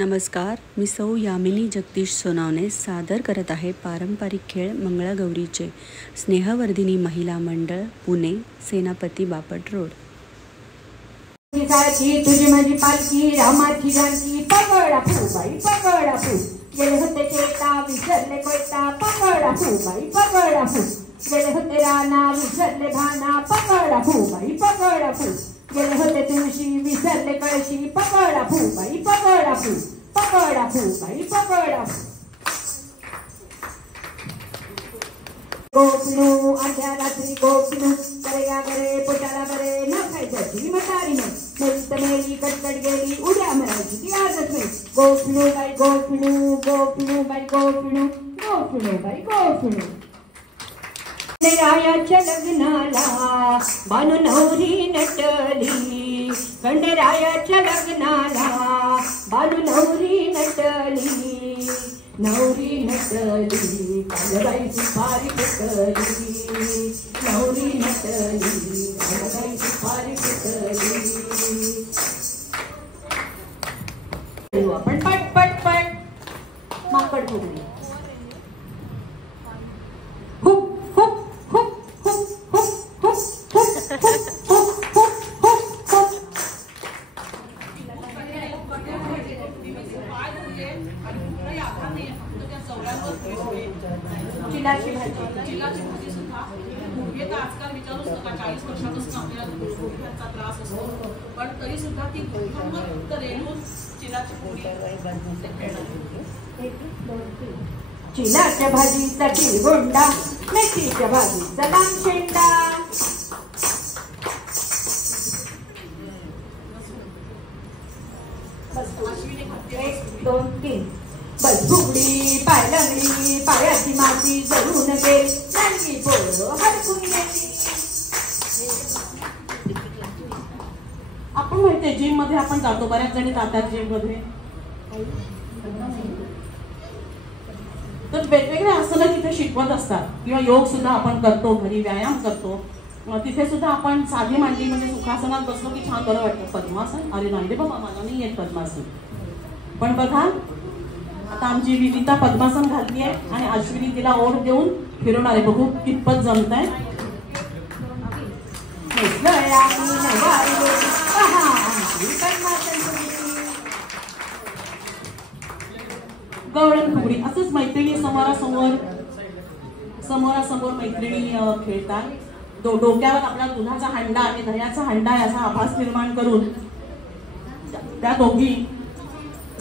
नमस्कार, मी सौ यामिनी जगदीश सोनावणे सादर करत आहे पारंपरिक खेळ मंगळागौरीचे स्नेहवर्धिनी महिला मंडळ पुणे सेनापती बापट रोड। तुझी माझी पालखी रामाची जानकी पगडा फुबाई पगडा फु गेले होते चेता विसरले कोयता पगडा फुबाई पगडा फु गेले होते राणा विसरले भाना पगडा फुबाई पगडा फु गेले होते तुळशी विसरले कळशी पगडा फुबाई पगडा फु पगडा फुबाई पगडा फु गोपनू आध्या रात्री गोपनू करे या करे पोटाला बरे न खायची म्हातारी मेली मेली कटकट गेली उड्या मारायची ती आजच नाही गोपनू बाई गोपनू गोपनू बाई गोपनू गोपनू बाई गोपनू खंडेरायाच्या लग्नाला बानू नवरी नटली खंडेरायाच्या लग्नाला बानू नवरी नटली नवरी नटली कालबाई सुपारी फुटली नवरी नटली कालबाई सुपारी फुटली आपण पट पट पट माकड फुगली चिलाची भाजी सुद्धा पूर्वी तर आजकाल विचारूच नका 40 वर्षापासून आपल्याला गुडघ्याचा त्रास असतो पण तरी सुद्धा ती फक्त रेणून चिलाची पोळी चिलाच्या भाजीसाठी गोंडा मेथीच्या भाजीचा लांब शेंडा 1 2 3 बस फुगडी पाय लंगडी पायाची माती जळून गेली नांगी पोरं हरकून गेली आपण माहितीये जिम मध्ये आपण जातो बऱ्याच जणी जातात जिम मध्ये तर वेगवेगळे आसनं तिथे शिकवत असतात किंवा योग सुद्धा आपण करतो घरी व्यायाम करतो तिथे सुद्धा आपण साधी मांडी म्हणजे सुखासनात बसलो की छान बरं वाटतं पद्मासन अरे नाही रे बाबा मला नाही येत पद्मासन पण बघा आता आमची विविता पद्मासन घातली आहे आणि अश्विनी तिला ओढ देऊन फिरवणार आहे बघू कितपत जमतंय गवळण फुगडी असंच मैत्रिणी समोरासमोर मैत्रिणी खेळतात डोक्यावर आपला दुधाचा हांडा आणि दह्याचा हांडा याचा आभास निर्माण करून त्या दोघी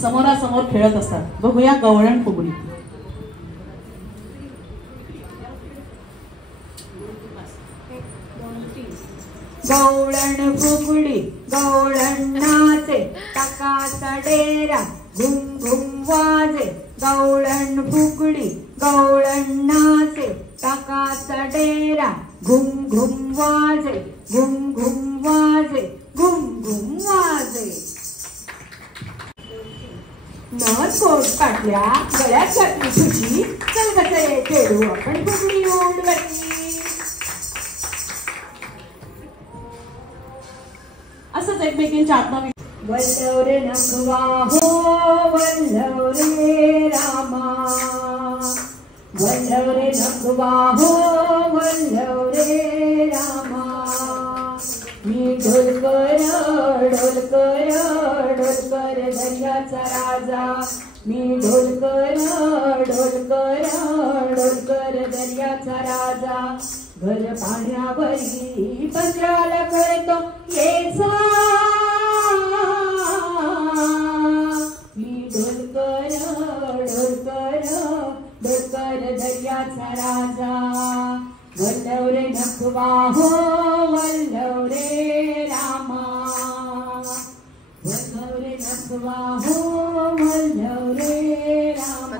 समोरासमोर खेळत असतात बघूया गवळण फुगडी गवळण फुगडी गवळण नाचे टाकाचा डेरा घुम घुम वाजे गवळण फुगडी गवळण नाचे टाकाचा डेरा घुम घुम वाजे घुम घुम वाजे घुम घुम वाजे नस कोट काटल्या गळ्यात घातली खुशी चल कसे खेळू आपण फुगडी ओढवली असंच एकमेकींच्या आत्मविश्वास वल्लव रे नखवा हो वल्लव रे रामा वल्लव रे नखवा हो वल्लव रे रामा मी ढोलकर ढोलकर ढोलकर दर्याचा राजा मी ढोलकर ढोलकर ढोलकर दर्याचा राजा घर पाण्यावरी पंजराला करतो येचा मी ढोलकर ढोलकर ढोलकर दर्याचा राजा वल्लव रे नखवा हो वल्लव रे रामा वल्लव रे नखवा हो वल्लव रे रामा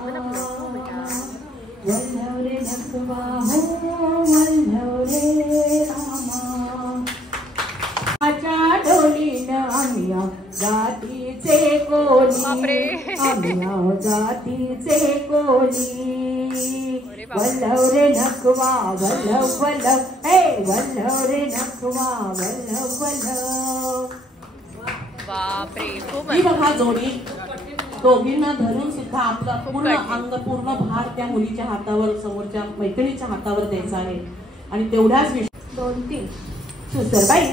वल्लव रे नखवा हो वल्लव रे रामा आच्या ढोलीनं आम्ही जातीचे कोली आम्ही जातीचे कोली वल्लव रे नखवा वल्लव वल्लव हे वल्लव रे नखवा वल्लव वल्लव बापरे खूप ही बघा जोडी दोघींना धरून सुद्धा आपलं पूर्ण अंग पूर्ण भार त्या मुलीच्या हातावर समोरच्या मैत्रिणीच्या हातावर द्यायचा आहे आणि तेवढ्याच 2-3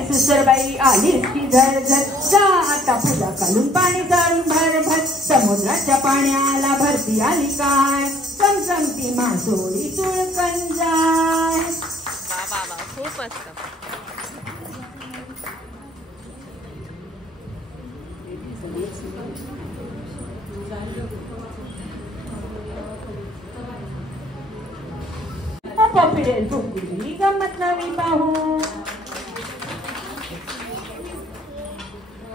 सुसरबाई आलीस की झरझर जा आता फुला काढून पाणी जाळून भरभर समुद्राच्या पाण्याला भरती आली काय चमचमती मासोळी चुळकण जाय. खूप मस्त. फिरेल फुगली गंमत नवी पाहू.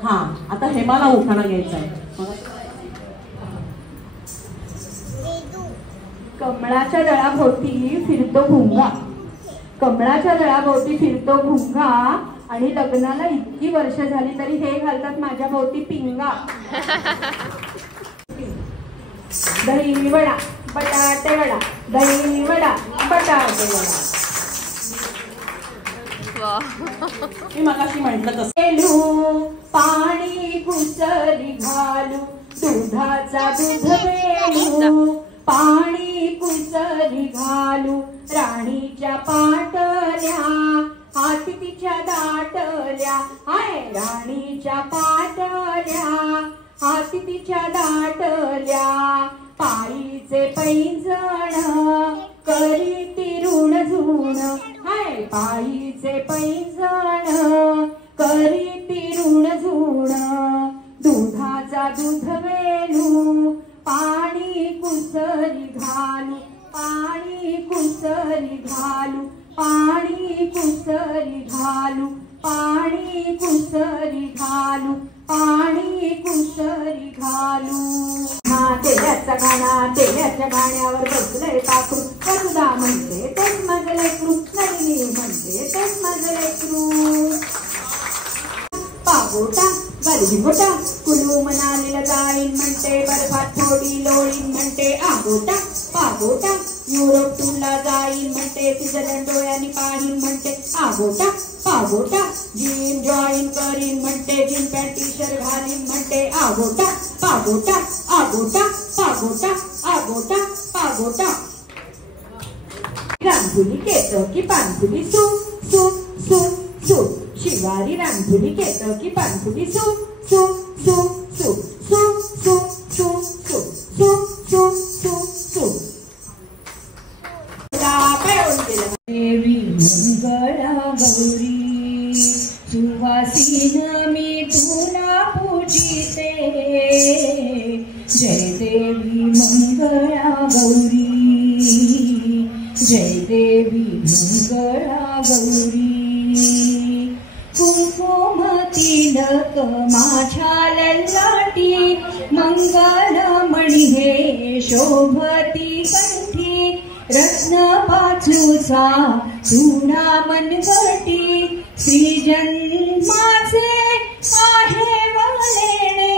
हा आता हेमाला उखाणा घ्यायचा आहे. कमळाच्या दळाभोवती फिरतो भुंगा. कमळाच्या दळाभोवती फिरतो भुंगा आणि लग्नाला इतकी वर्ष झाली तरी हे घालतात माझ्या भोवती पिंगा. दही वडा बटाटे वडा दही वडा बटाटे वडा. मी मगाशी म्हटलं तसं. पाणी कुसरी घालू दुधाचा दूध वेलू. पाणी कुसरी घालू राणीच्या पाटल्या हाती तिच्या दाटल्या. हाय राणीच्या पाटल्या हाती तिच्या दाटल्या. पायीचे पैंजण करी ती ऋण झुण. हाय पायीचे पैंजण करी ती ऋण झुण. दुधाचा दूध वेलू पाणी कुसरी घालू. पाणी कुसरी घालू पाणी कुसरी घालू. पाणी कुसरी घालू पाणी कुसरी घालू. हा तेल्याचा गाण्यावर बसलंय पाखरू. वसुधा म्हणते तेच माझं लेकरू. नलिनी म्हणते तेच माझं लेकरू. पागोटा गलगोटा कुलू मनालीला जाईन म्हणते. बर्फात थोडी लोळीन म्हणते. आगोटा पागोटा युरोप टूरला जाईन म्हणते. स्वित्झर्लंड डोळ्यांनी पाहीन म्हणते. आगोटा पागोटा जिम जॉईन करीन म्हणते. जीन पॅन्ट टी शर्ट घालीन म्हणते. आगोटा पागोटा आगोटा पागोटा आगोटा पागोटा. रांझुली केतकी पानफुली सू सू सू सू. शिवारी रांझुली केतकी पानफुली सू सू सू सू सू सू सू सू सू सू सू सू. देवी मंगळा गौरी सुवासीन मी तुला पूजिते. जय देवी मंगळा गौरी जय देवी मंगळा गौरी. कुंकुम तिलक माझ्या ललाटी मंगलमणी हे शोभती कंठी. रत्न पाचूचा चुडा मनगटी. श्रीजन्माचे आहे वलेणे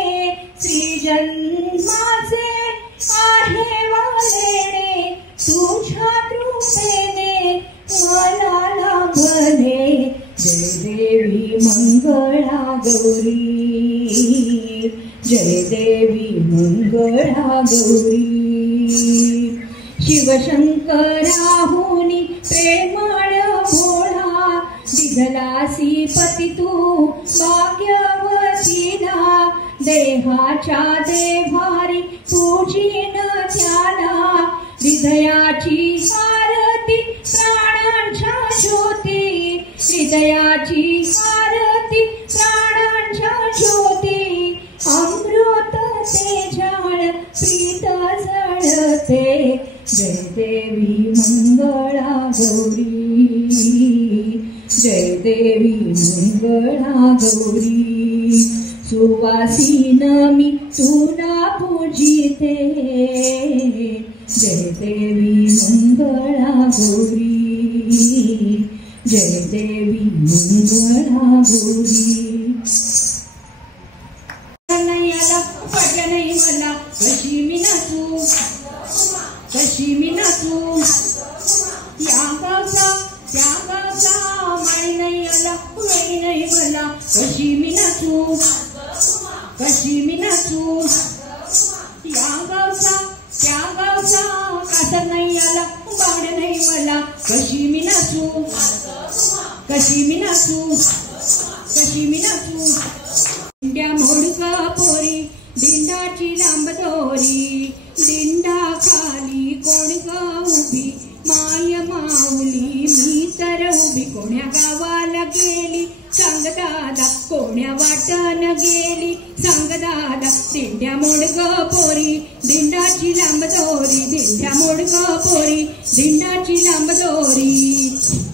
श्रीजन्माचे आहे वलेणे. तुझ्या कृपेने मला लाभले. जय देवी मंगळा गौरी जय देवी मंगळा गौरी. शिवशंकराहुनी प्रेमळ भोळा दिघलासी पती तू भाग्यवतीला. देहाच्या देभारी पूजीन त्याला. हृदयाची आरती प्राणांच्या ज्योती. हृदयाची आरती प्राणांच्या ज्योती. अमृत तेजाळ प्रीत जळते. जय देवी मंगळा गौरी जय देवी मंगळा गौरी. सुवासीन मी तुला पूजिते. जय देवी मंगळा गौरी जय देवी मंगळा गौरी. पटल्या नाही मला कशी मी नाचू कशी मी नाचू. या गावचा त्या गावचा माळी नाही आला वेळी नाही मला. कशी मी नाचू कशी मी नाचू. दिंडाची लांब दोरी दिंडा खाली कोण ग उभी माय माऊली मी तर उभी कोण्या गावाला गेली सांग दादा कोण्या वाटन गेली सांग दादा दिंड्या मोड ग पोरी दिंडाची लांब दोरी दिंड्या मोड ग पोरी दिंडाची लांब दोरी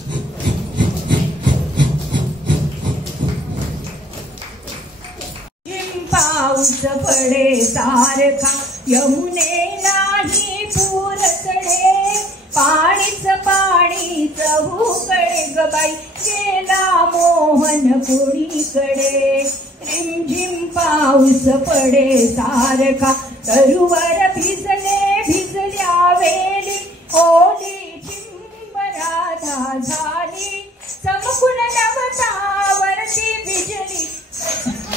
पाऊस पडे सारखा यमुनेलाही पूर चढे पाणीच पाणीच हुकडे ग बाई गेला मोहन कोणीकडे रिमझिम पाऊस पडे सारखा तरुवर भिजले भिजल्या वेली ओली चिंब राधा झाली चमकून नवतावरती बिजली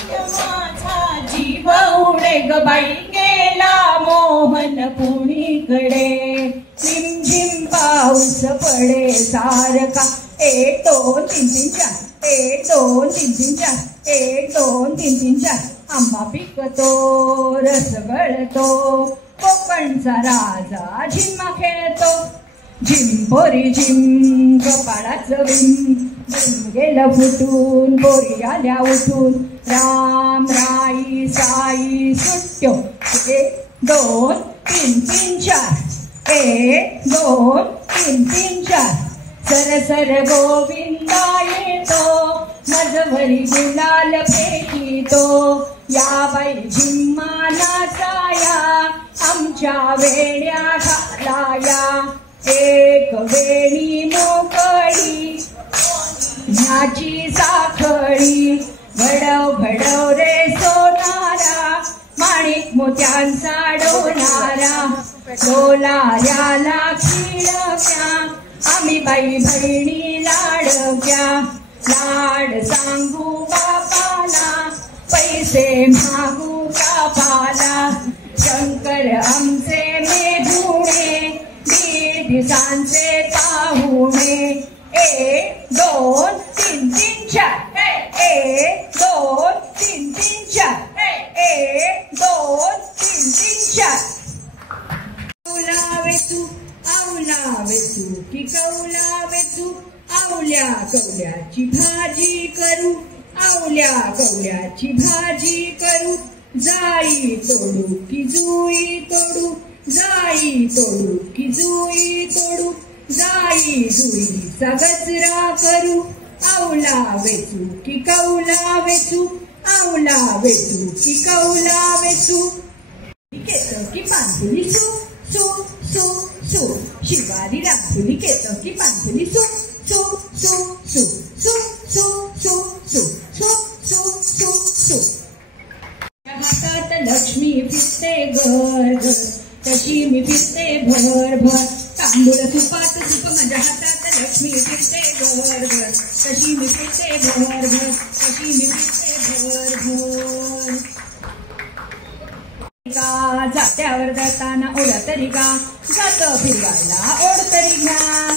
माझा जीव उडे ग बाई गेला मोहन कुणीकडे झिमझिम पाऊस पडे सारखा 1 2 3 3 4 1 2 3 3 4 1 2 3 3 4 आंबा पिकतो रस गळतो कोकणचा राजा झिम्मा खेळतो झिम पोरी झिम कपाळाचं विम झिम गेलं फुटून पोरी आल्या उठून राम राई साई सुट्यो 1 2 3 3 4 1 2 3 3 4 सर सर गोविंदा येतो मजवरी गुलाल फेकीतो या बाई झिम्मा नाचाया आमच्या वेड्या घालाया एक वेणी मोकळी ह्याची साखळी घडव घडव रे सोनारा माणिक मोत्यांचा डोलारा डोलाऱ्याला खिळक्या आम्ही बाई बहिणी लाडक्या लाड सांगू बापाला पैसे मागू कापाला शंकर आमचे मेघुणे 1 दिवसांचे पाहुणे 1 2 3 3 4 1 2 3 3 4 1 2 3 3 4 कौलावे तू की कौलावे तू आवल्या कौल्याची भाजी करू आवल्या कौल्याची भाजी करू जाई तोडू की जुई तोडू जाई तोडू की जुई तोडू जाई जुईचा गजरा करू आवला वेचू की कौला वेचू आवला वेचू की कौला वेचू केतकी पांढुली सू सू सू सू शिवारी राखुली केतकी पांढुली सू सू सू सू सू सू सू सू सू सू सू सू हातात लक्ष्मी फिरते घर घर तशी मी फिरते भर भर तांदूळ तुपात तुप माझ्या हातात लक्ष्मी फिरते घर घर तशी मी फिरते भर भर तशी मी फिरते भर भर जात्यावर जाताना ओढा तरी का जात फिरवायला ओढ तरी घ्या